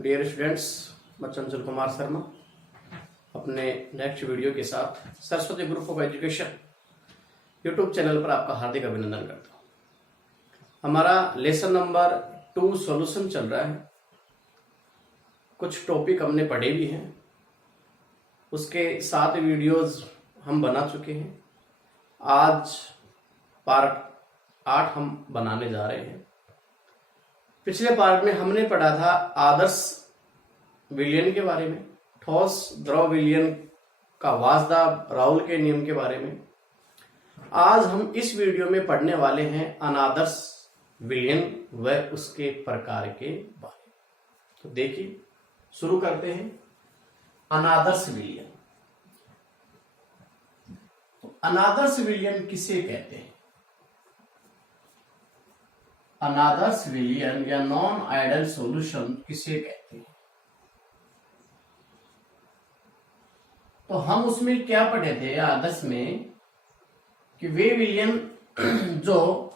Dear students, मैं चंचल कुमार शर्मा अपने next video के साथ Saraswati group of education YouTube channel पर आपका हार्दिक अभिनंदन करता हूँ। हमारा लेसन नंबर 2 सॉल्यूशन चल रहा है। कुछ टॉपिक हमने पढ़े भी हैं, उसके 7 वीडियोस हम बना चुके हैं। आज पार्ट 8 हम बनाने जा रहे हैं। पिछले पार्ट में हमने पढ़ा था आदर्श विलयन के बारे में, ठोस द्रव विलयन का वासदा राउल के नियम के बारे में। आज हम इस वीडियो में पढ़ने वाले हैं अनादर्श विलयन व उसके प्रकार के बारे में। तो देखिए, शुरू करते हैं। अनादर्श विलयन। तो अनादर्श विलयन किसे कहते हैं? अनादर्श विलयन या नॉन आइडल सॉल्यूशन किसे कहते हैं? तो हम उसमें क्या पढ़े थे आदर्श में कि वे विलयन जो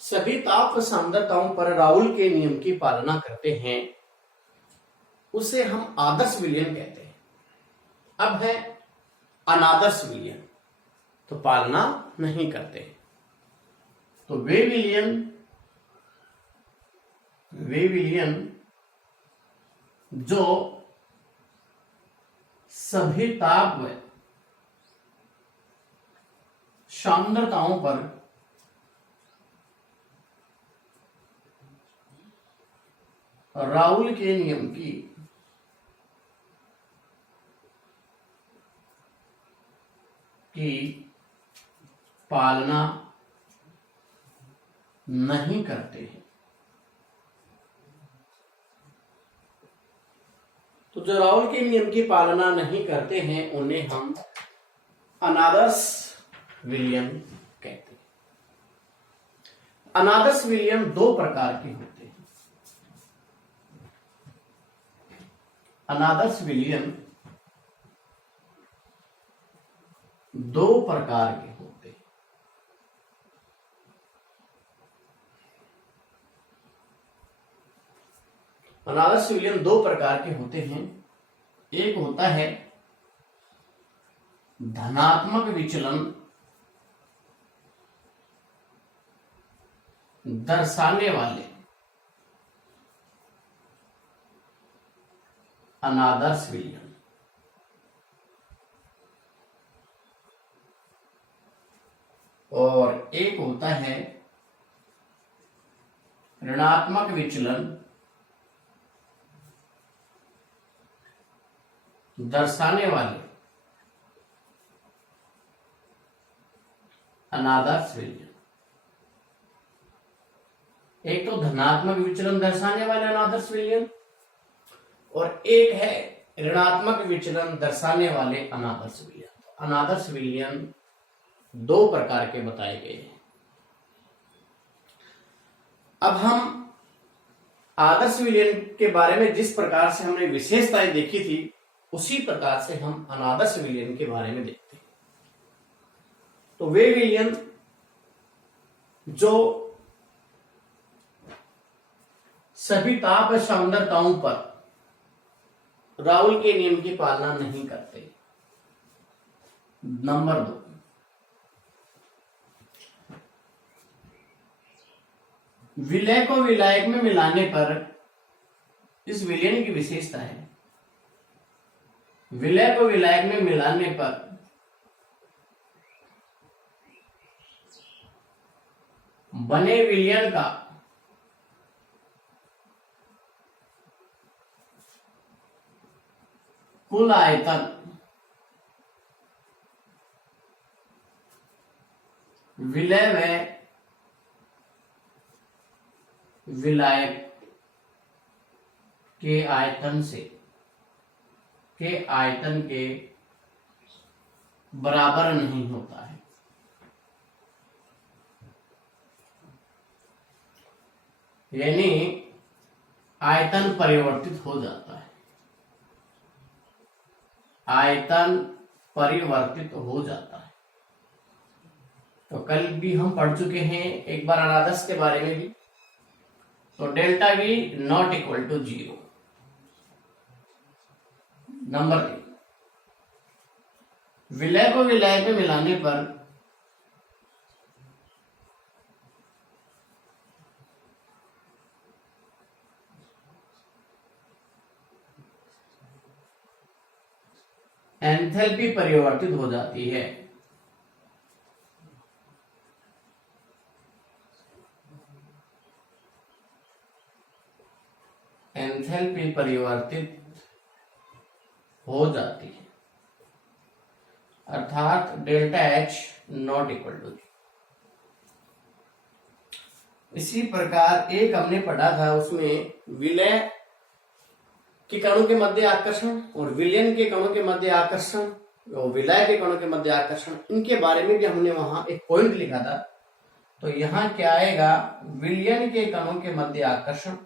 सभी ताप सांद्रताओं पर राउल के नियम की पालना करते हैं उसे हम आदर्श विलयन कहते हैं। अब है अनादर्श विलयन, तो पालना नहीं करते हैं। तो वे विलयन जो सभी ताप व सांद्रताओं पर राउल के नियम की पालना नहीं करते हैं। तो जो राउल के नियम की पालना नहीं करते हैं उन्हें हम अनादर्श विलयन कहते हैं। अनादर्श विलयन 2 प्रकार के होते हैं। अनादर्श विलयन 2 प्रकार के होते हैं। अनादर्श विलयन 2 प्रकार के होते हैं। एक होता है धनात्मक विचलन दर्शाने वाले अनादर्श विलयन, और एक होता है ऋणात्मक विचलन दर्शाने वाले अनादर्श विलयन। एक तो धनात्मक विचलन दर्शाने वाले अनादर्श विलयन और एक है ऋणात्मक विचलन दर्शाने वाले अनादर्श विलयन। अनादर्श विलयन 2 प्रकार के बताए गए हैं। अब हम आदर्श विलयन के बारे में जिस प्रकार से हमने विशेषताएं देखी थी उसी प्रकार से हम अनादर्श विलयन के बारे में देखते हैं। तो वे विलयन जो सभी ताप सांद्रताओं पर राउल के नियम की पालना नहीं करते। नंबर 2, विलय को विलायक में मिलाने पर इस विलयन की विशेषता है, विलय को विलायक में मिलाने पर बने विलयन का कुल आयतन विलय व विलायक के आयतन के बराबर नहीं होता है। यानी आयतन परिवर्तित हो जाता है। आयतन परिवर्तित हो जाता है। तो कल भी हम पढ़ चुके हैं एक बार अनादर्श के बारे में भी। तो delta V not equal to 0। Number 3, विलय को विलय में मिलाने पर एंथैल्पी परिवर्तित हो जाती है। एंथैल्पी परिवर्तित हो जाती है, अर्थात delta H not equal to. इसी प्रकार एक हमने पढ़ा था, उसमें विलय के कणों के मध्य आकर्षण और विलयन के कणों के मध्य आकर्षण और विलय के कणों के मध्य आकर्षण, इनके बारे में भी हमने वहां एक पॉइंट लिखा था। तो यहां क्या आएगा, विलयन के कणों के मध्य आकर्षण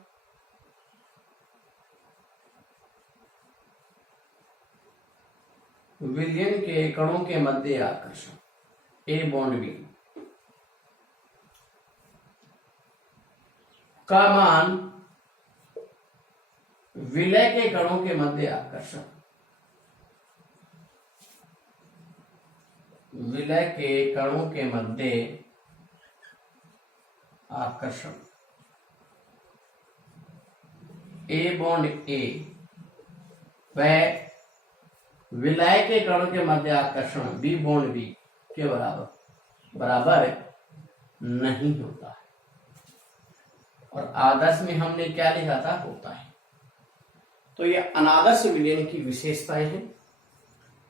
विलयन के कणों के मध्य आकर्षण ए बॉन्ड बी का मान विलय के कणों के मध्य आकर्षण विलय के कणों के मध्य आकर्षण ए बॉन्ड ए वह विलय के कणों के मध्य आकर्षण बी बॉन्ड बी के बराबर नहीं होता है। और आदर्श में हमने क्या लिखा था, होता है। तो ये अनादर्श विलयन की विशेषताएं हैं,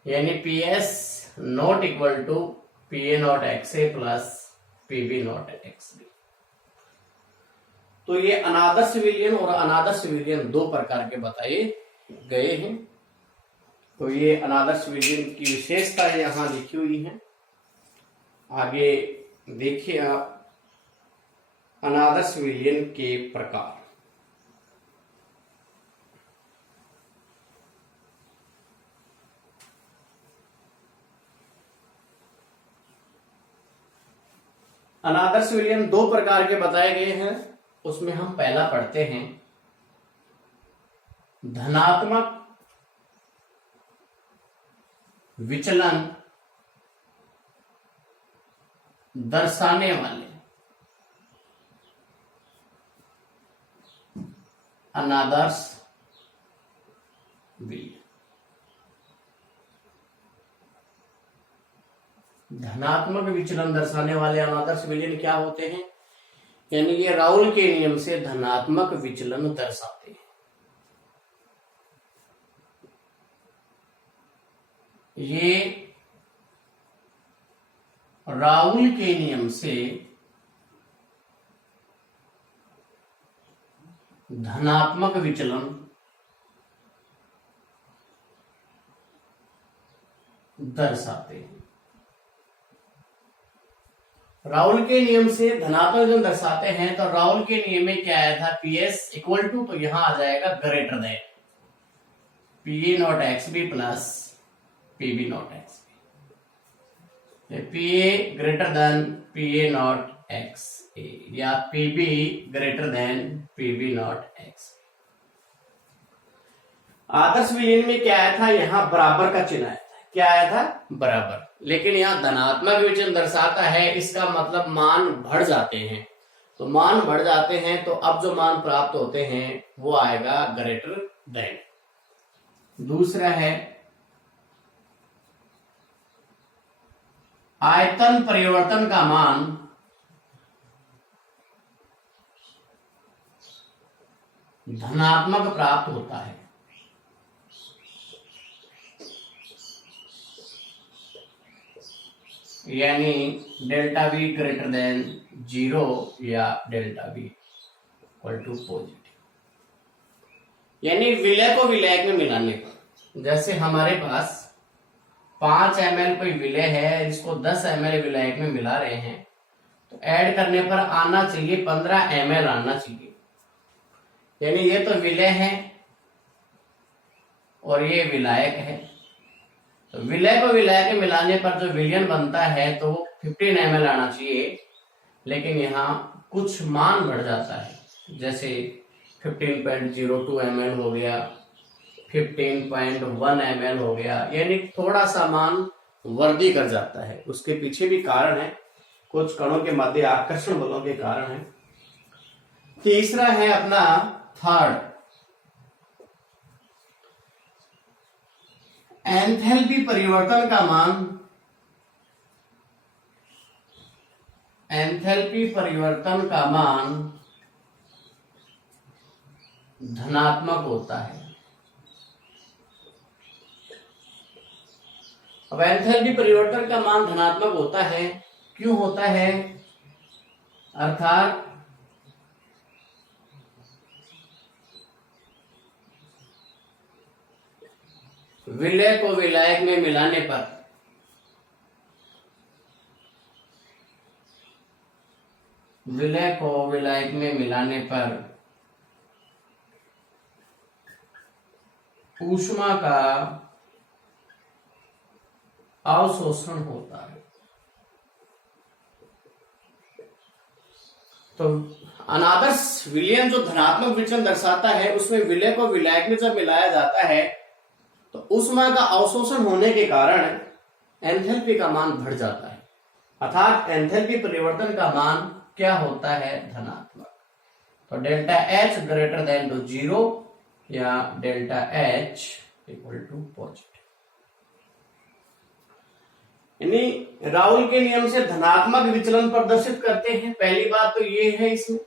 यानी P S not equal to P A not X A plus P B not X B. तो ये अनादर्श विलयन और अनादर्श विलयन दो प्रकार के बताए गए हैं। तो ये अनादर्श विलयन की विशेषताएं यहां लिखी हुई हैं। आगे देखिए आप अनादर्श विलयन के प्रकार। अनादर्श विलयन दो प्रकार के बताए गए हैं। उसमें हम पहला पढ़ते हैं, धनात्मक विचलन दर्शाने वाले अनादर्श विलयन। धनात्मक विचलन दर्शाने वाले अनादर्श विलयन क्या होते हैं, यानी ये राउल के नियम से धनात्मक विचलन दर्शाते हैं। ये राउल के नियम से धनात्मक विचलन दर्शाते हैं। राउल के नियम से धनात्मक विचलन दर्शाते हैं। तो राउल के नियम में क्या आया था, पी एस इक्वल टू, तो यहां आ जाएगा greater than P A not X B plus P B not X B. P A greater than P A not X A या P B greater than P B not X. आदर्श विलयन में क्या आया था, यहां बराबर का चिन्ह आया था। क्या आया था, बराबर। लेकिन यहां धनात्मक विचलन दर्शाता है, इसका मतलब मान बढ़ जाते हैं। तो मान बढ़ जाते हैं, तो अब जो मान प्राप्त होते हैं वो आएगा ग्रेटर देन। दूसरा है आयतन परिवर्तन का मान धनात्मक प्राप्त होता है। यानी डेल्टा वी ग्रेटर देन 0 या delta V equal to positive. यानी विलय को विलयक में मिलाने पर, जैसे हमारे पास 5 ml कोई विलय है, जिसको 10 ml विलायक में मिला रहे हैं, तो ऐड करने पर आना चाहिए 15 ml आना चाहिए। यानी ये तो विलय है और ये विलायक है। तो विलय को विलायक में मिलाने पर जो विलयन बनता है तो वो 15 ml आना चाहिए, लेकिन यहाँ कुछ मान बढ़ जाता है। जैसे 15.02 ml हो गया, 15.1 ml हो गया, यानी थोड़ा सा मान वृद्धि कर जाता है। उसके पीछे भी कारण है, कुछ कणों के मध्य आकर्षण बलों के कारण है। तीसरा है अपना थर्ड, एंथैल्पी परिवर्तन का मान, एंथैल्पी परिवर्तन का मान धनात्मक होता है। अब एंथैल्पी परिवर्तन का मान धनात्मक होता है, क्यों होता है? अर्थात विलय को विलायक में मिलाने पर विलय को विलायक में मिलाने पर ऊष्मा का अवशोषण होता है। तो अनादर्श विलयन जो धनात्मक विचलन दर्शाता है, उसमें विलय को विलायक में जब मिलाया जाता है तो ऊष्मा का अवशोषण होने के कारण एंथैल्पी का मान बढ़ जाता है। अर्थात एंथैल्पी परिवर्तन का मान क्या होता है? धनात्मक। तो delta H greater than to 0 या delta H equal to positive. यानी राउल के नियम से धनात्मक विचलन प्रदर्शित करते हैं। पहली बात तो ये है इसमें।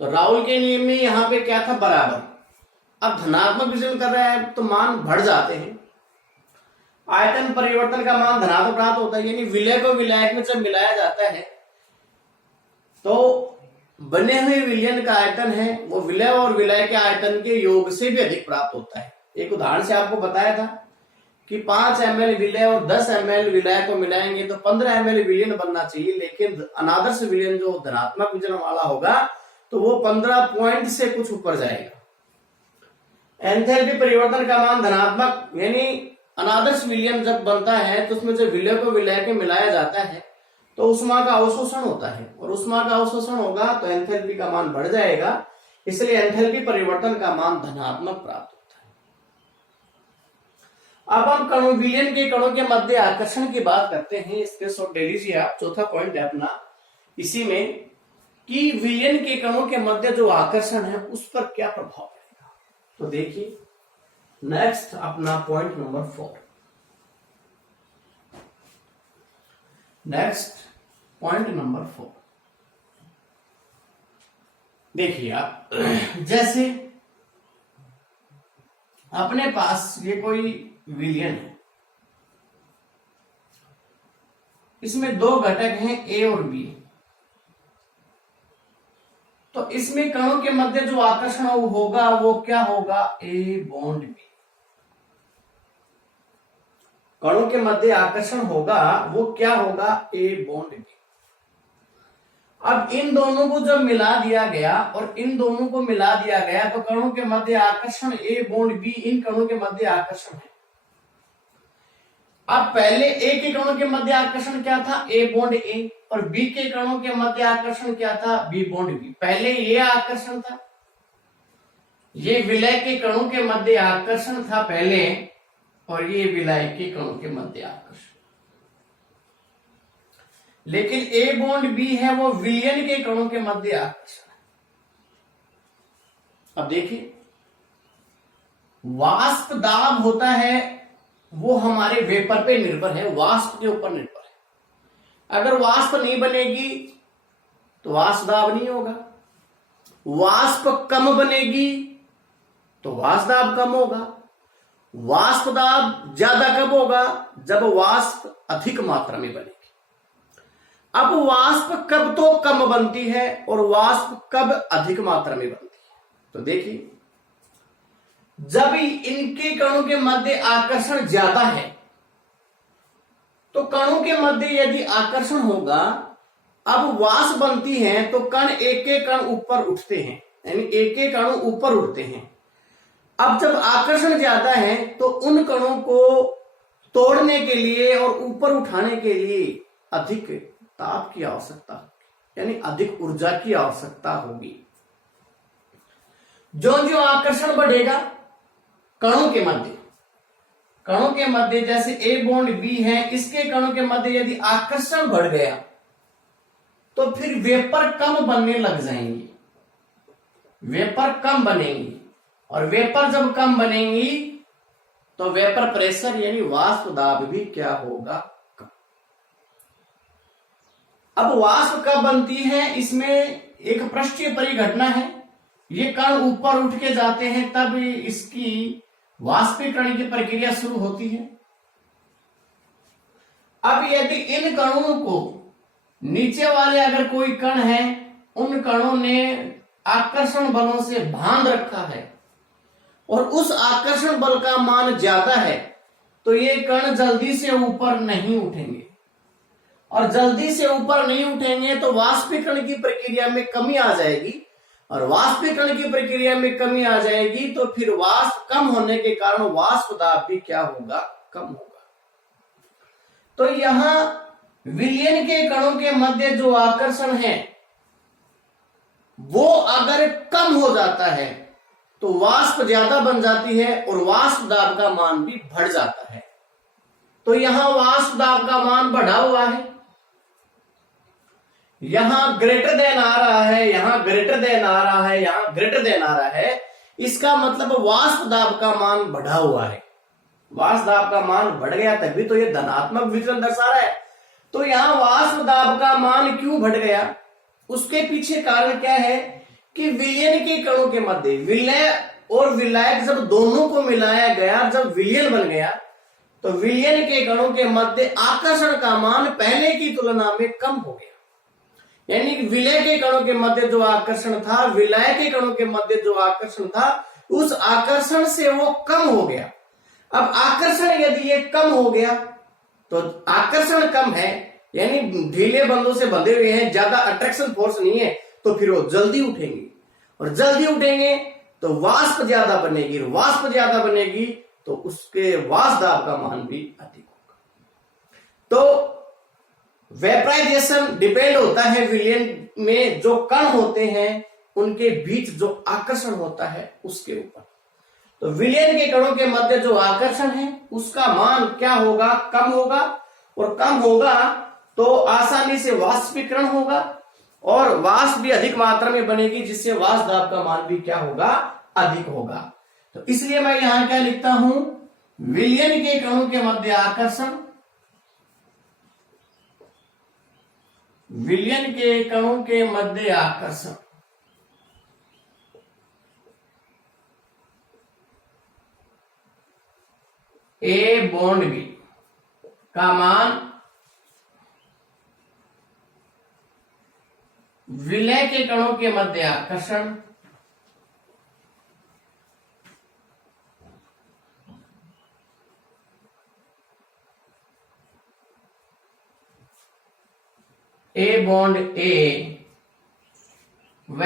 तो राउल के नियम में यहां पे क्या था? बराबर। अब धनात्मक विचलन कर रहा है तो मान बढ़ जाते हैं। आयतन परिवर्तन का मान धनात्मक प्राप्त होता है, यानी विलय को विलायक में जब मिलाया जाता है तो बने हुए विलयन का आयतन है वो विलय और विलय के आयतन के योग से भी अधिक प्राप्त होता है। एक उदाहरण से आपको बताया था कि 5 ml विलय और 10 ml विलय को मिलाएंगे तो 15 ml विलयन बनना चाहिए, लेकिन अनादर्श विलयन जो धनात्मक विचलन वाला होगा तो वो 15 पॉइंट से कुछ ऊपर जाएगा। एंथैल्पी परिवर्तन का मान धनात्मक, यानी अनादर्श विलयन जब बनता है तो उसमें जब विलय को विलय के मिलाया जाता है तो ऊष्मा का अवशोषण होता है, और ऊष्मा का अवशोषण होगा तो एंथैल्पी का मान बढ़ जाएगा, इसलिए एंथैल्पी परिवर्तन का मान धनात्मक प्राप्त होता है। अब हम कणों, विलयन के कणों के मध्य आकर्षण की बात करते हैं। इसके शॉर्ट ले लीजिए आप, चौथा पॉइंट है अपना इसी में कि विलयन के कणों के मध्य जो आकर्षण है उस पर क्या प्रभाव पड़ेगा। तो देखिए नेक्स्ट अपना point number 4। Next point number 4 देखिए आप, जैसे अपने पास ये कोई विलयन है, इसमें 2 घटक हैं ए और बी। तो इसमें कणों के मध्य जो आकर्षण होगा वो क्या होगा? A bond B. कणों के मध्य आकर्षण होगा वो क्या होगा? A bond B. अब इन दोनों को जब मिला दिया गया और इन दोनों को मिला दिया गया तो कणों के मध्य आकर्षण ए बॉन्ड बी, इन कणों के मध्य आकर्षण है। अब पहले ए के कणों के मध्य आकर्षण क्या था? ए बॉन्ड ए, और बी के कणों के मध्य आकर्षण क्या था? B bond B. पहले ये आकर्षण था, ये विलय के कणों के मध्य आकर्षण था पहले, और ये विलय के कणों के मध्य आकर्षण। लेकिन ए बॉन्ड बी है वो विलयन के कणों के मध्य आकर्षण है। अब देखिए, वाष्प दाब होता है वो हमारे वेपर पे निर्भर है, वाष्प के ऊपर निर्भर है। अगर वाष्प नहीं बनेगी तो वाष्प दाब नहीं होगा, वाष्प कम बनेगी तो वाष्प दाब कम होगा, वाष्प दाब ज्यादा कब होगा? जब वाष्प अधिक मात्रा में बनेगी। अब वाष्प कब तो कम बनती है और वाष्प कब अधिक मात्रा में बनती है? तो देखिए, जब इनके कणों के मध्य आकर्षण ज्यादा है तो कणों के मध्य यदि आकर्षण होगा, अब वाष्प बनती है तो कण एक एक कण ऊपर उठते हैं, यानी एक एक कण ऊपर उठते हैं। अब जब आकर्षण ज्यादा है तो उन कणों को तोड़ने के लिए और ऊपर उठाने के लिए अधिक ताप की आवश्यकता, यानी अधिक ऊर्जा की आवश्यकता होगी। जो जो आकर्षण बढ़ेगा कणों के मध्य जैसे ए बॉन्ड बी है, इसके कणों के मध्य यदि आकर्षण बढ़ गया तो फिर वेपर कम बनने लग जाएंगी, वेपर कम बनेंगी, और वेपर जब कम बनेंगी तो वेपर प्रेशर यानी वाष्प दाब भी क्या होगा, कम। अब वाष्प कब बनती है, इसमें एक पृष्ठीय परिघटना है, ये कण ऊपर उठ के जाते हैं तब इसकी वाष्पीकरण की प्रक्रिया शुरू होती है। अब यदि इन कणों को नीचे वाले अगर कोई कण है, उन कणों ने आकर्षण बलों से बांध रखा है और उस आकर्षण बल का मान ज्यादा है, तो ये कण जल्दी से ऊपर नहीं उठेंगे, और जल्दी से ऊपर नहीं उठेंगे तो वाष्पीकरण की प्रक्रिया में कमी आ जाएगी, और वाष्पीकरण की प्रक्रिया में कमी आ जाएगी तो फिर वाष्प कम होने के कारण वाष्प दाब भी क्या होगा, कम होगा। तो यहां विलयन के कणों के मध्य जो आकर्षण है वो अगर कम हो जाता है तो वाष्प ज्यादा बन जाती है और वाष्प दाब का मान भी बढ़ जाता है। तो यहां वाष्प दाब का मान बढ़ा हुआ है, यहां ग्रेटर देन आ रहा है, यहां ग्रेटर देन आ रहा है, यहां ग्रेटर देन आ रहा है, इसका मतलब वाष्प दाब का मान बढ़ा हुआ है। वाष्प दाब का मान बढ़ गया तभी तो ये धनात्मक विचलन दर्शा रहा है। तो यहां वाष्प दाब का मान क्यों बढ़ गया, उसके पीछे कारण क्या है कि विलयन के कणों के मध्य विलय और विलायक जब दोनों को मिलाया गया, जब विलयन बन गया तो विलयन के कणों के मध्य आकर्षण का मान पहले की तुलना में कम हो गया, यानी विलय के कणों के मध्य जो आकर्षण था, विलय के कणों के मध्य जो आकर्षण था, उस आकर्षण से वो कम हो गया। अब आकर्षण यदि ये कम हो गया तो आकर्षण कम है यानी ढीले बंधों से बंधे हुए हैं, ज्यादा अट्रैक्शन फोर्स नहीं है, तो फिर वो जल्दी उठेंगे, और जल्दी उठेंगे तो वाष्प ज्यादा बनेगी, और वाष्प ज्यादा बनेगी तो उसके वाष्प दाब का मान भी अधिक होगा। तो वेपराइजेशन डिपेंड होता है विलयन में जो कण होते हैं उनके बीच जो आकर्षण होता है उसके ऊपर। तो विलयन के कणों के मध्य जो आकर्षण है उसका मान क्या होगा, कम होगा, और कम होगा तो आसानी से वाष्पीकरण होगा और वाष्प भी अधिक मात्रा में बनेगी, जिससे वाष्प दाब का मान भी क्या होगा, अधिक होगा। तो इसलिए मैं यहां क्या लिखता हूं, विलयन के कणों के मध्य आकर्षण, विलयन के कणों के मध्य आकर्षण ए बॉन्ड बी का मान विलय के कणों के मध्य आकर्षण ए बॉन्ड ए व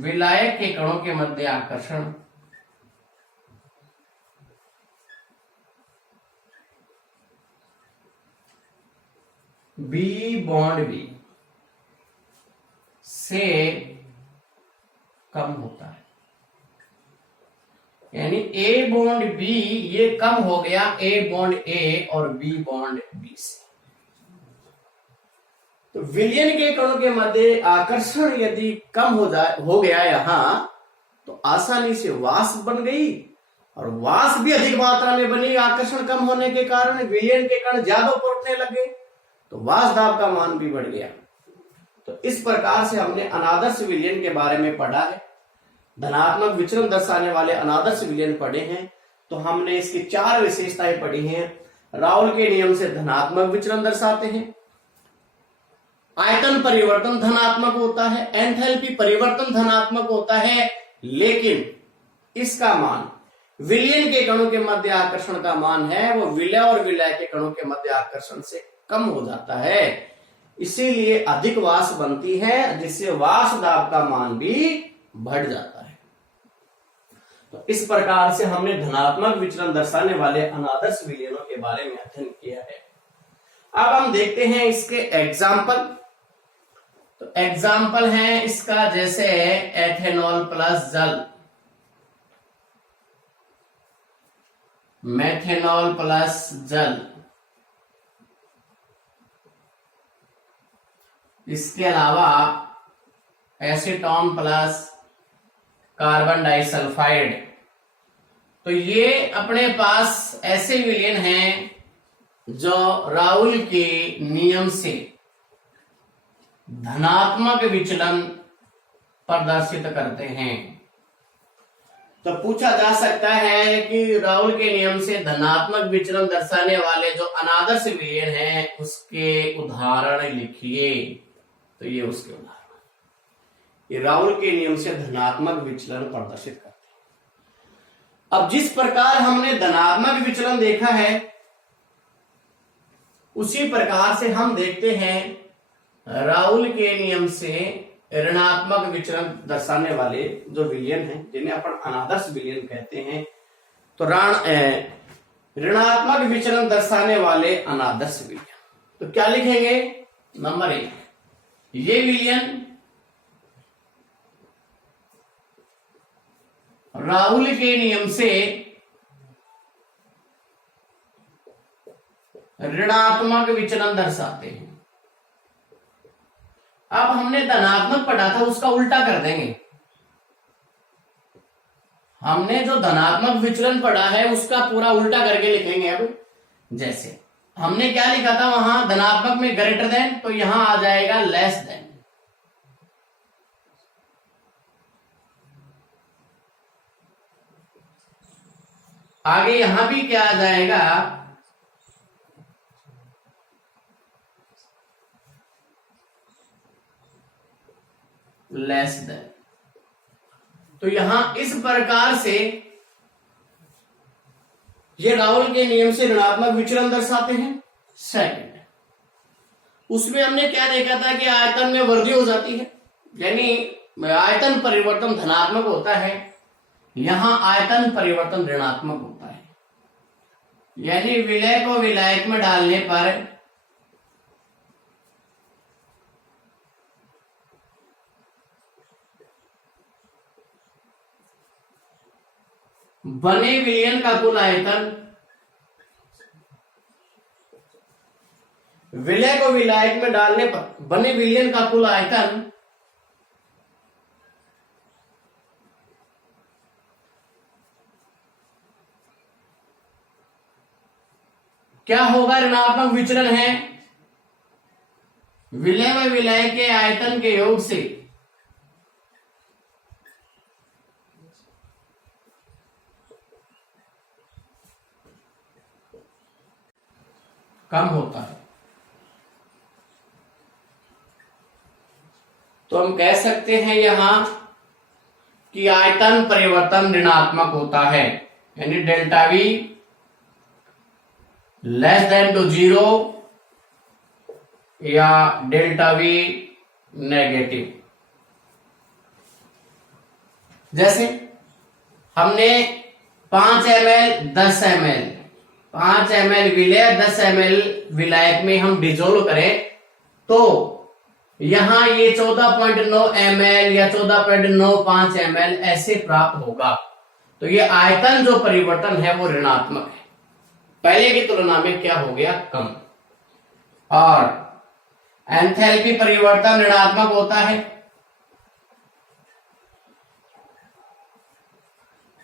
विलायक के कणों के मध्य आकर्षण बी बॉन्ड बी से कम होता है, यानी ए बॉन्ड बी ये कम हो गया ए बॉन्ड ए और बी बॉन्ड बी से। तो विलयन के कणों के मध्य आकर्षण यदि कम हो गया यहां तो आसानी से वाष्प बन गई, और वाष्प भी अधिक मात्रा में बनी आकर्षण कम होने के कारण, विलयन के कण ज्यादा ऊपर उठने लगे तो वाष्प दाब का मान भी बढ़ गया। तो इस प्रकार से हमने अनादर्श विलयन के बारे में पढ़ा है, धनात्मक विचलन दर्शाने वाले अनादर्श विलयन पढ़े हैं। तो हमने इसकी 4 विशेषताएं पढ़ी हैं। राउल के नियम से धनात्मक विचलन दर्शाते हैं, आयतन परिवर्तन धनात्मक होता है, एंथैल्पी परिवर्तन धनात्मक होता है, लेकिन इसका मान विलयन के कणों के मध्य आकर्षण का मान है वो विलय और विलय के कणों के मध्य आकर्षण से कम हो जाता है, इसीलिए अधिक वाष्प बनती है, जिससे वाष्प दाब का मान भी बढ़ जाता है। तो इस प्रकार से हमने धनात्मक विचलन दर्शाने वाले अनादर्श विलयनों के बारे में अध्ययन किया है। अब हम देखते हैं इसके एग्जाम्पल। तो एग्जाम्पल है इसका, जैसे एथेनॉल प्लस जल, मेथेनॉल प्लस जल, इसके अलावा एसीटोन प्लस कार्बन डाइसल्फाइड। तो ये अपने पास ऐसे विलयन हैं जो राउल के नियम से धनात्मक विचलन प्रदर्शित करते हैं। तो पूछा जा सकता है कि राउल के नियम से धनात्मक विचलन दर्शाने वाले जो अनादर्श विलयन हैं उसके उदाहरण लिखिए। तो ये उसके उदाहरण, ये राउल के नियम से धनात्मक विचलन प्रदर्शित करते हैं। अब जिस प्रकार हमने धनात्मक विचलन देखा है उसी प्रकार से हम देखते हैं राउल के नियम से ऋणात्मक विचलन दर्शाने वाले जो विलयन हैं, जिन्हें अपन अनादर्श विलयन कहते हैं। तो ऋणात्मक विचलन दर्शाने वाले अनादर्श विलयन, तो क्या लिखेंगे? नंबर 1, ये विलयन राउल के नियम से ऋणात्मक विचलन दर्शाते हैं। अब हमने धनात्मक पढ़ा था, उसका उल्टा कर देंगे। हमने जो धनात्मक विचलन पढ़ा है उसका पूरा उल्टा करके लिखेंगे। अब जैसे हमने क्या लिखा था वहां, धनात्मक में ग्रेटर देन, तो यहां आ जाएगा लेस देन। आगे यहां भी क्या आ जाएगा, लेस देन। तो यहां इस प्रकार से ये राउल के नियम से ऋणात्मक विचलन दर्शाते हैं। सेकंड, उसमें हमने क्या देखा था कि आयतन में वृद्धि हो जाती है, यानी आयतन परिवर्तन धनात्मक होता है, यहां आयतन परिवर्तन ऋणात्मक होता है। यानी विलय को विलायक में डालने पर बने विलयन का कुल आयतन विलय को विलायक में डालने पर बने विलयन का कुल आयतन क्या होगा? ऋणात्मक विचलन है विलय व विलय के आयतन के योग से कम होता है। तो हम कह सकते हैं यहां कि आयतन परिवर्तन ऋणात्मक होता है, यानी delta V less than to 0 या डेल्टा वी नेगेटिव। जैसे हमने 5 ml 10 ml 5 ml विलय 10 ml विलायक में हम डिजोल्व करें तो यहां ये 14.9 ml या 14.95 ml ऐसे प्राप्त होगा। तो ये आयतन जो परिवर्तन है वो ऋणात्मक है, पहले की तुलना में क्या हो गया? कम। और एंथैल्पी परिवर्तन ऋणात्मक होता है,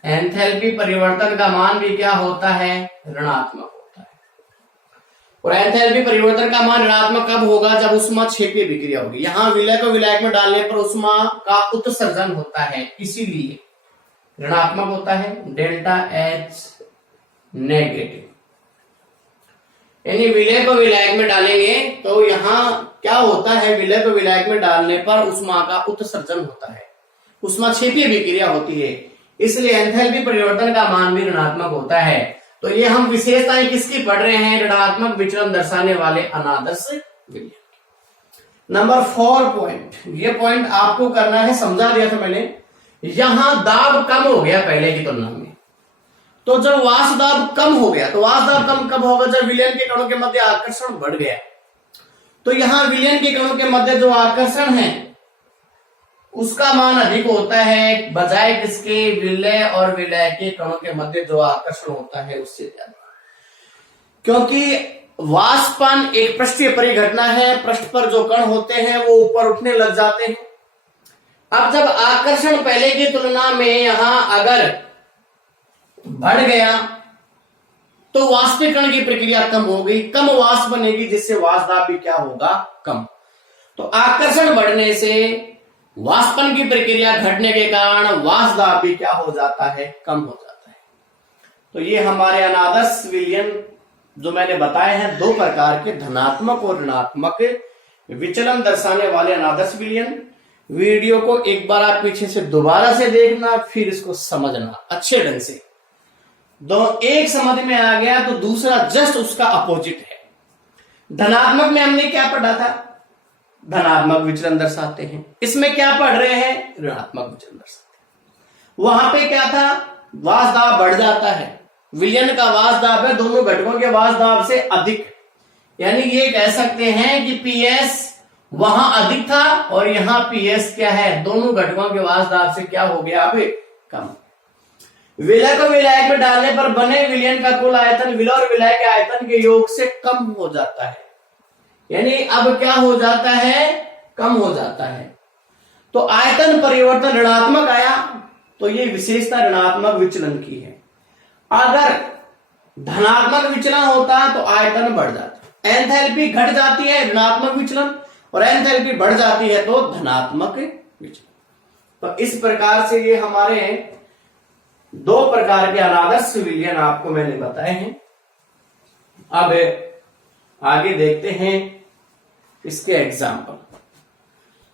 एंथैल्पी परिवर्तन का मान भी क्या होता है? ऋणात्मक होता है। और एंथैल्पी परिवर्तन का मान ऋणात्मक कब होगा? जब उष्मा क्षेपीय विक्रिया होगी। यहां विलय को विलायक में डालने पर उष्मा का उत्सर्जन होता है, इसीलिए ऋणात्मक होता है, डेल्टा एच नेगेटिव। यानी विलय को विलायक में डालेंगे तो यहां क्या होता है? विलय को विलायक में डालने पर उष्मा का उत्सर्जन होता है, उष्मा क्षेपीय विक्रिया होती है, इसलिए एंथैल्पी परिवर्तन का मान भी ऋणात्मक होता है। तो ये हम विशेषताएं किसकी पढ़ रहे हैं? ऋणात्मक विचलन दर्शाने वाले अनादर्श विलयन। नंबर 4 पॉइंट, ये पॉइंट आपको करना है, समझा दिया था मैंने। यहां दाब कम हो गया पहले की तुलना में, तो जब वाष्प दाब कम हो गया, तो वाष्प दाब कम कब होगा? जब विलयन के कणों के मध्य आकर्षण बढ़ गया। तो यहां विलयन के कणों के मध्य जो आकर्षण है उसका मान अधिक होता है, बजाय किसके, विलय और विलय के कणों के मध्य जो आकर्षण होता है उससे ज्यादा। क्योंकि वाष्पन एक पृष्ठीय परिघटना है, पृष्ठ पर जो कण होते हैं वो ऊपर उठने लग जाते हैं। अब जब आकर्षण पहले की तुलना में यहां अगर बढ़ गया तो वाष्पीकरण की प्रक्रिया कम हो गई, कम वाष्प बनेगी, जिससे वाष्प दाब भी क्या होगा, कम। तो आकर्षण बढ़ने से वाष्पन की प्रक्रिया घटने के कारण वाष्प दाब भी क्या हो जाता है, कम हो जाता है। तो ये हमारे अनादर्श विलयन जो मैंने बताए हैं, दो प्रकार के, धनात्मक और ऋणात्मक विचलन दर्शाने वाले अनादर्श विलयन। वीडियो को एक बार आप पीछे से दोबारा से देखना, फिर इसको समझना अच्छे ढंग से। दो एक समझ में आ गया तो दूसरा जस्ट उसका अपोजिट है। धनात्मक में हमने क्या पढ़ा था, धनात्मक विचलन दर्शाते हैं। इसमें क्या पढ़ रहे हैं, ऋणात्मक विचलन दर्शाते हैं। वहां पे क्या था, वाष्प दाब बढ़ जाता है, विलयन का वाष्प दाब है दोनों घटकों के वाष्प दाब से अधिक, यानी ये कह सकते हैं कि पीएस वहां अधिक था और यहां पीएस क्या है, दोनों घटकों के वाष्प दाब से क्या हो गया, अब कम। विलय को विलायक में डालने पर बने विलयन का कुल आयतन विलय और विलय के आयतन के योग से कम हो जाता है, यानी अब क्या हो जाता है, कम हो जाता है। तो आयतन परिवर्तन ऋणात्मक आया, तो ये विशेषता ऋणात्मक विचलन की है। अगर धनात्मक विचलन होता तो आयतन बढ़ जाता, एंथैल्पी घट जाती है ऋणात्मक विचलन, और एंथैल्पी बढ़ जाती है तो धनात्मक विचलन। तो इस प्रकार से ये हमारे दो प्रकार के अनादर्श विलयन आपको मैंने बताए हैं। अब आगे देखते हैं इसके एग्जाम्पल।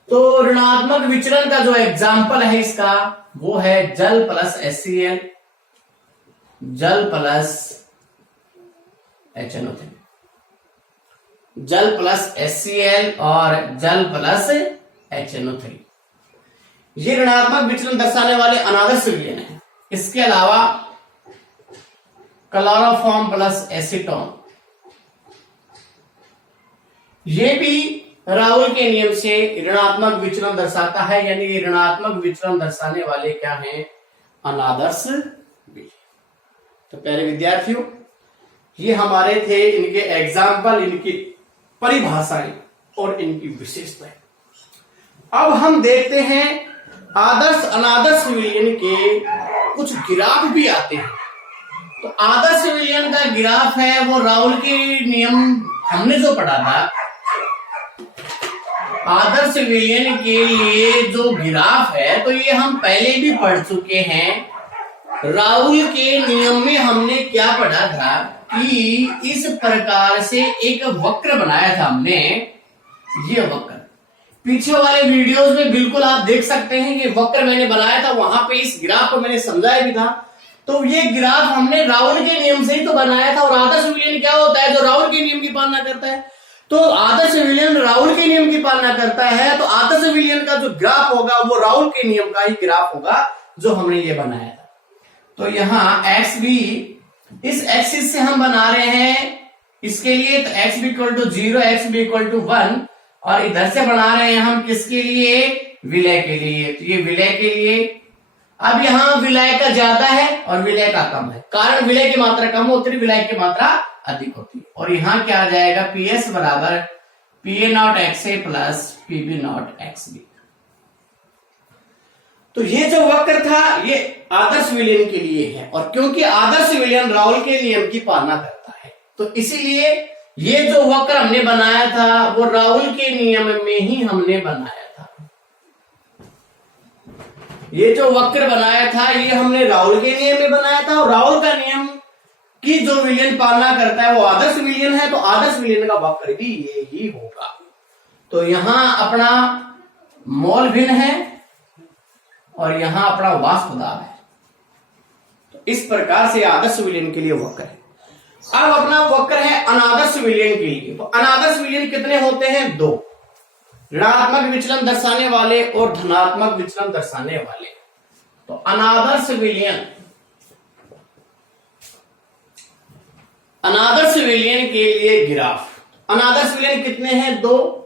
तो ऋणात्मक विचलन का जो एग्जाम्पल है इसका, वो है जल प्लस HCl, जल प्लस HNO3, जल प्लस HCl और जल प्लस HNO3। ये ऋणात्मक विचलन दर्शाने वाले अनादर्श विलयन है। इसके अलावा क्लोरोफॉर्म प्लस एसीटोन, ये भी राउल के नियम से ऋणात्मक विचलन दर्शाता है, यानी ऋणात्मक विचलन दर्शाने वाले क्या हैं, अनादर्श विलयन। तो प्यारे विद्यार्थियों, ये हमारे थे इनके एग्जाम्पल, इनकी परिभाषाएं और इनकी विशेषताएं। अब हम देखते हैं आदर्श अनादर्श विलयन के कुछ ग्राफ भी आते हैं। तो आदर्श विलयन का ग्राफ है वो राउल के नियम हमने जो पढ़ा था, आदर्श विलयन के लिए जो ग्राफ है तो ये हम पहले भी पढ़ चुके हैं। राउल के नियम में हमने क्या पढ़ा था कि इस प्रकार से एक वक्र बनाया था हमने, ये वक्र पीछे वाले वीडियोस में बिल्कुल आप देख सकते हैं कि वक्र मैंने बनाया था, वहां पे इस ग्राफ को मैंने समझाया भी था। तो ये ग्राफ हमने राउल के नियम से ही तो बनाया था। और आदर्श विलयन क्या होता है, जो राउल के नियम की पालना करता है। तो आदर्श विलयन राउल के नियम की पालना करता है, तो आदर्श विलयन का जो ग्राफ होगा वो राउल के नियम का ही ग्राफ होगा जो हमने ये बनाया था। तो यहाँ एक्स भी इस एक्सिस से हम बना रहे हैं इसके लिए, तो X B equal to 0, X B equal to 1, और इधर से बना रहे हैं हम किसके लिए, विलय के लिए। तो ये विलय के लिए, अब यहाँ विलय का ज्यादा है और विलय का कम है, कारण विलय की मात्रा कम होती है, विलय की मात्रा अधिक होती है। और यहाँ क्या आ जाएगा, पीएस बराबर PA not XA plus PB not XB। तो ये जो वक्र था ये आदर्श विलयन के लिए है, और क्योंकि आदर्श विलयन राउल के नियम की पालना करता है, तो इसीलिए ये जो वक्र हमने बनाया था वो राउल के नियम में ही हमने बनाया था। ये जो वक्र बनाया था ये हमने राउल के नियम में बनाया था, और राउल का नियम की जो विलयन पालना करता है वो आदर्श विलयन है, तो आदर्श विलयन का वक्र भी ये ही होगा। तो यहां अपना मोल भिन्न है और यहां अपना वाष्प दाब है। तो इस प्रकार से आदर्श विलयन के लिए वक्र है। अब अपना वक्र है अनादर्श विलयन के लिए। तो अनादर्श विलयन कितने होते हैं, 2, ऋणात्मक विचलन दर्शाने वाले और धनात्मक विचलन दर्शाने वाले। तो अनादर्श विलयन के लिए ग्राफ, अनादर्श विलयन कितने हैं? दो।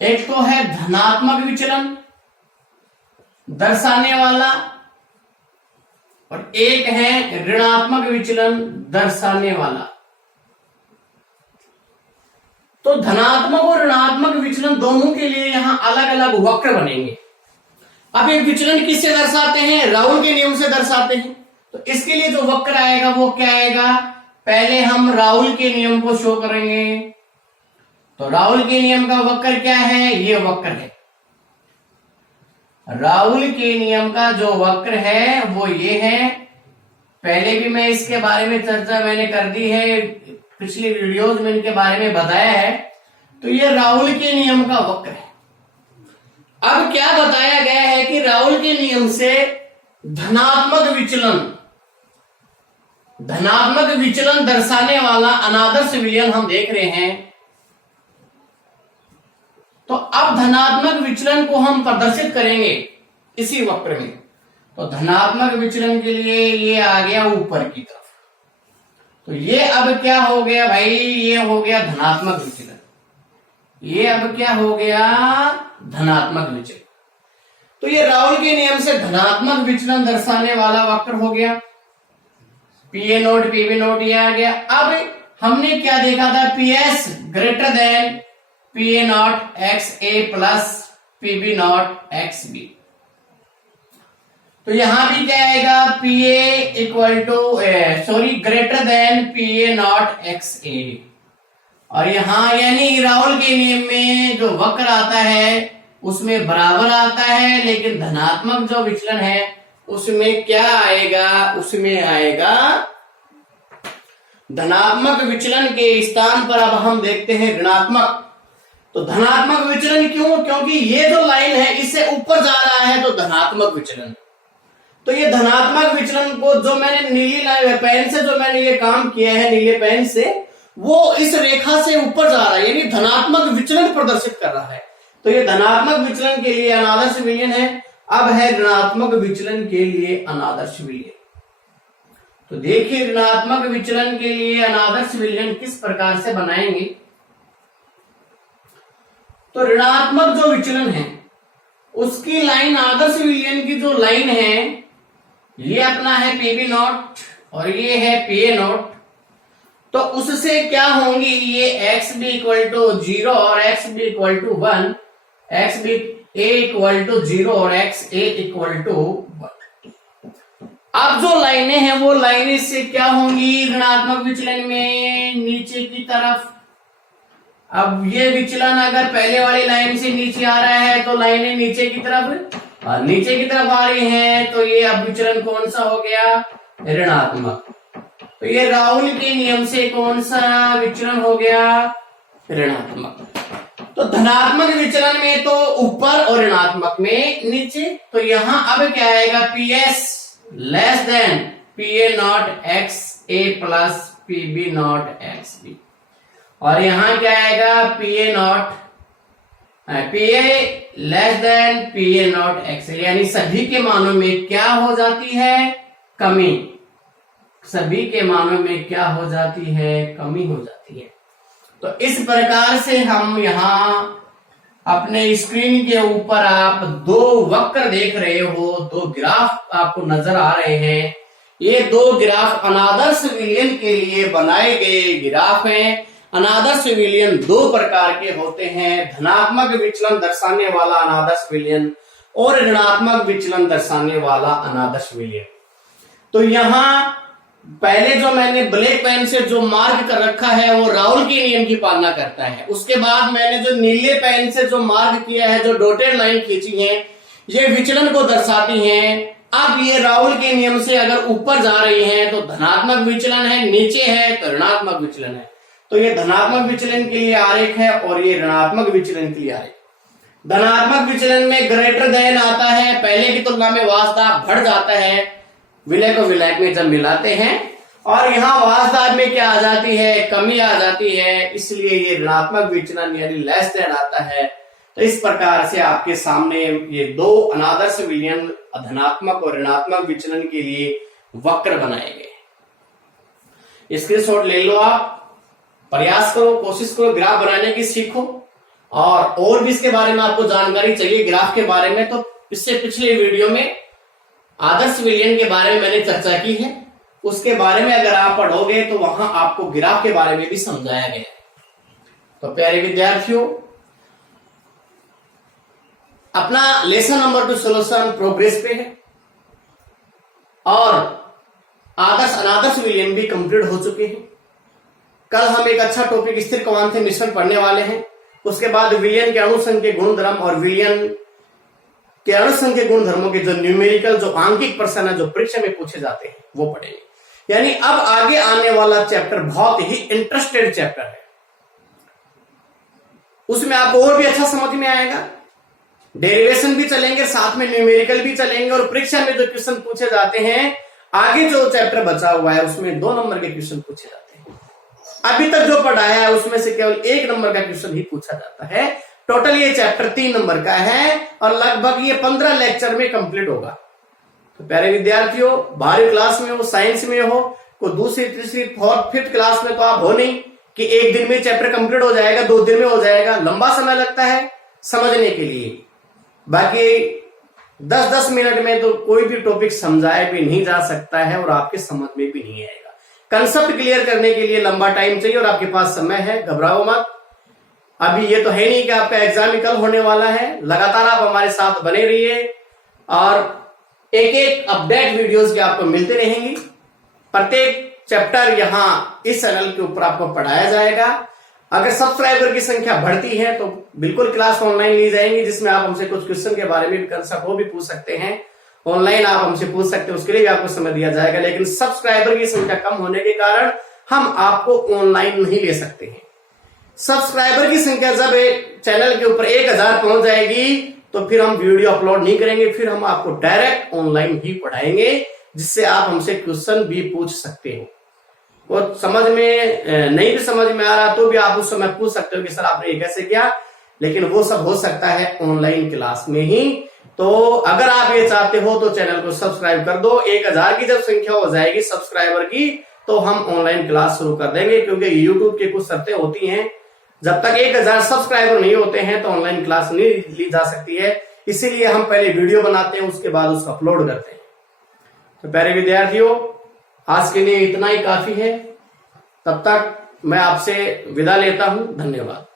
एक तो है धनात्मक विचलन दर्शाने वाला और एक है ऋणात्मक विचलन दर्शाने वाला। तो धनात्मक और ऋणात्मक विचलन दोनों के लिए यहां अलग अलग वक्र बनेंगे। अब ये विचलन किससे दर्शाते हैं? राउल के नियम से दर्शाते हैं। तो इसके लिए जो वक्र आएगा वो क्या आएगा? पहले हम राउल के नियम को शो करेंगे। तो राउल के नियम का वक्र क्या है? ये वक्र है। राउल के नियम का जो वक्र है वो ये है। पहले भी मैं इसके बारे में चर्चा मैंने कर दी है, पिछली वीडियोज में इनके बारे में बताया है। तो ये राउल के नियम का वक्र है। अब क्या बताया गया है कि राउल के नियम से धनात्मक विचलन दर्शाने वाला अनादर्श विलयन हम देख रहे हैं। तो अब धनात्मक विचलन को हम प्रदर्शित करेंगे इसी वक्र में। तो धनात्मक विचलन के लिए ये आ गया ऊपर की तरफ। तो ये अब क्या हो गया भाई? ये हो गया धनात्मक विचलन। ये अब क्या हो गया? धनात्मक विचलन। तो ये राउल के नियम से धनात्मक विचलन दर्शाने वाला वक्र हो गया। पीए नोट पीबी नोट ये आ गया। अब हमने क्या देखा था? PS greater than PA nought X A plus PB nought X B. तो यहां भी क्या आएगा? PA equal to greater than PA nought X A. और यहां यानी राउल के नियम में जो वक्र आता है उसमें बराबर आता है, लेकिन धनात्मक जो विचलन है उसमें क्या आएगा? उसमें आएगा धनात्मक विचलन के स्थान पर अब हम देखते हैं ऋणात्मक। तो धनात्मक विचलन क्यों? क्योंकि ये जो लाइन है इससे ऊपर जा रहा है तो धनात्मक विचलन। तो ये धनात्मक विचलन को जो मैंने नीली लाइन पेन से जो मैंने ये काम किया है नीले पेन से, वो इस रेखा से ऊपर जा रहा है, यानी धनात्मक विचलन प्रदर्शित कर रहा है। तो ये धनात्मक विचलन के लिए अनादर्श विलयन है। अब है ऋणात्मक विचलन के लिए अनादर्श विलयन। तो देखिए ऋणात्मक विचलन के लिए अनादर्श विलयन किस प्रकार से बनाएंगे। तो ऋणात्मक जो विचलन है उसकी लाइन आदर्श विलयन की जो लाइन है ये अपना है पीबी नॉट और ये है पीए नॉट। तो उससे क्या होंगी? ये एक्स बी इक्वल टू 0 और X B equal to 1, X B A equal to 0 और एक्स ए इक्वल टू 1। अब जो लाइनें हैं वो लाइनें से क्या होंगी? ऋणात्मक विचलन में नीचे की तरफ। अब ये विचलन अगर पहले वाली लाइन से नीचे आ रहा है तो लाइनें नीचे की तरफ और नीचे की तरफ आ रही हैं, तो ये अब विचलन कौन सा हो गया? ऋणात्मक। तो ये राउल के नियम से कौन सा विचलन हो गया? ऋणात्मक। तो धनात्मक विचलन में तो ऊपर और ऋणात्मक में नीचे। तो यहां अब क्या आएगा? PS less than PA nought X A plus PB nought X B. और यहां क्या आएगा? PA nought PA less than PA nought X, यानी सभी के मानों में क्या हो जाती है? कमी। सभी के मानों में क्या हो जाती है? कमी हो जाती है। तो इस प्रकार से हम यहां अपने स्क्रीन के ऊपर आप दो वक्र देख रहे हो, दो ग्राफ आपको नजर आ रहे हैं। ये दो ग्राफ अनादर्श विलयन के लिए बनाए गए ग्राफ हैं। अनादर्श विलयन दो प्रकार के होते हैं, धनात्मक विचलन दर्शाने वाला अनादर्श विलयन और ऋणात्मक विचलन दर्शाने वाला अनादर्श विलयन। तो यहां पहले जो मैंने ब्लैक पेन से जो मार्क कर रखा है वो राउल के नियम की पालना करता है। उसके बाद मैंने जो नीले पेन से जो मार्क किया है, जो डॉटेड लाइन खींची है, ये विचलन को दर्शाती हैं। अब ये राउल के नियम से अगर ऊपर जा रही हैं तो धनात्मक विचलन है, नीचे है तो ऋणात्मक विचलन है। तो ये धनात्मक विचलन के लिए आरेख है और ये ऋणात्मक विचलन के लिए आरेख। धनात्मक विचलन में ग्रेटर देन आता है, पहले की तुलना में वास्ताव बढ़ जाता है विलय को विलय में जब मिलाते हैं, और यहाँ वास्ताव में क्या आ जाती है? कमी आ जाती है, इसलिए ये ऋणात्मक विचलन यानी लेस देन आता है। तो इस प्रकार से आपके सामने ये दो अनादर्श विलयन धनात्मक और ऋणात्मक विचलन के लिए वक्र बनाए गए। स्क्रीनशॉट ले लो आप। प्रयास करो, कोशिश करो, ग्राफ बनाने की सीखो। और भी इसके बारे में आपको जानकारी चाहिए ग्राफ के बारे में, तो इससे पिछले वीडियो में आदर्श विलयन के बारे में मैंने चर्चा की है। उसके बारे में अगर आप पढ़ोगे तो वहां आपको ग्राफ के बारे में भी समझाया गया है। तो प्यारे विद्यार्थियों, अपना लेसन नंबर 2 सोल्यूशन प्रोग्रेस पे है और आदर्श अनादर्श विलयन भी कंप्लीट हो चुके हैं। कल हम एक अच्छा टॉपिक स्थिर क्वांटम मिश्रण पढ़ने वाले हैं। उसके बाद विलयन के अणुसंघ के गुणधर्म और विलयन के अणुसंघ के गुणधर्मों के जो न्यूमेरिकल, जो आंकिक प्रश्न है, जो परीक्षा में पूछे जाते हैं, वो पढ़ेंगे। यानी अब आगे आने वाला चैप्टर बहुत ही इंटरेस्टेड चैप्टर है। उसमें आपको और भी अच्छा समझ में आएगा। डेरिवेशन भी चलेंगे, साथ में न्यूमेरिकल भी चलेंगे और परीक्षा में जो क्वेश्चन पूछे जाते हैं, आगे जो चैप्टर बचा हुआ है उसमें 2 नंबर के क्वेश्चन पूछे जाते हैं। अभी तक जो पढ़ाया है उसमें से केवल 1 नंबर का क्वेश्चन ही पूछा जाता है। टोटल ये चैप्टर 3 नंबर का है और लगभग ये 15 लेक्चर में कंप्लीट होगा। तो प्यारे विद्यार्थियों, 12वीं क्लास में हो, साइंस में हो, कोई दूसरी, तीसरी, 4th, 5th क्लास में तो आप हो नहीं कि एक दिन में चैप्टर कंप्लीट हो जाएगा, 2 दिन में हो जाएगा। लंबा समय लगता है समझने के लिए। बाकी 10-10 मिनट में तो कोई भी टॉपिक समझाया भी नहीं जा सकता है और आपके समझ में भी नहीं आएगा। कंसेप्ट क्लियर करने के लिए लंबा टाइम चाहिए और आपके पास समय है, घबराओ मत। अभी ये तो है नहीं कि आपका एग्जाम कल होने वाला है। लगातार आप हमारे साथ बने रहिए और एक अपडेट वीडियोस भी आपको मिलते रहेंगी। प्रत्येक चैप्टर यहां इस चैनल के ऊपर आपको पढ़ाया जाएगा। अगर सब्सक्राइबर की संख्या बढ़ती है तो बिल्कुल क्लास ऑनलाइन ली जाएंगी, जिसमें आप हमसे कुछ क्वेश्चन के बारे में कंसेप्ट वो भी पूछ सकते हैं। ऑनलाइन आप हमसे पूछ सकते हैं, उसके लिए भी आपको समय दिया जाएगा। लेकिन सब्सक्राइबर की संख्या कम होने के कारण हम आपको ऑनलाइन नहीं ले सकते हैं। सब्सक्राइबर की संख्या जब चैनल के ऊपर 1000 पहुंच जाएगी तो फिर हम वीडियो अपलोड नहीं करेंगे, फिर हम आपको डायरेक्ट ऑनलाइन ही पढ़ाएंगे, जिससे आप हमसे क्वेश्चन भी पूछ सकते हो। वो समझ में नहीं भी समझ में आ रहा तो भी आप उस समय पूछ सकते हो कि सर आपने ये कैसे किया, लेकिन वो सब हो सकता है ऑनलाइन क्लास में ही। तो अगर आप ये चाहते हो तो चैनल को सब्सक्राइब कर दो। 1000 की जब संख्या हो जाएगी सब्सक्राइबर की तो हम ऑनलाइन क्लास शुरू कर देंगे, क्योंकि यूट्यूब की कुछ शर्तें होती हैं। जब तक 1000 सब्सक्राइबर नहीं होते हैं तो ऑनलाइन क्लास नहीं ली जा सकती है। इसीलिए हम पहले वीडियो बनाते हैं, उसके बाद उसको अपलोड करते हैं। तो प्यारे विद्यार्थियों, आज के लिए इतना ही काफी है। तब तक मैं आपसे विदा लेता हूं। धन्यवाद।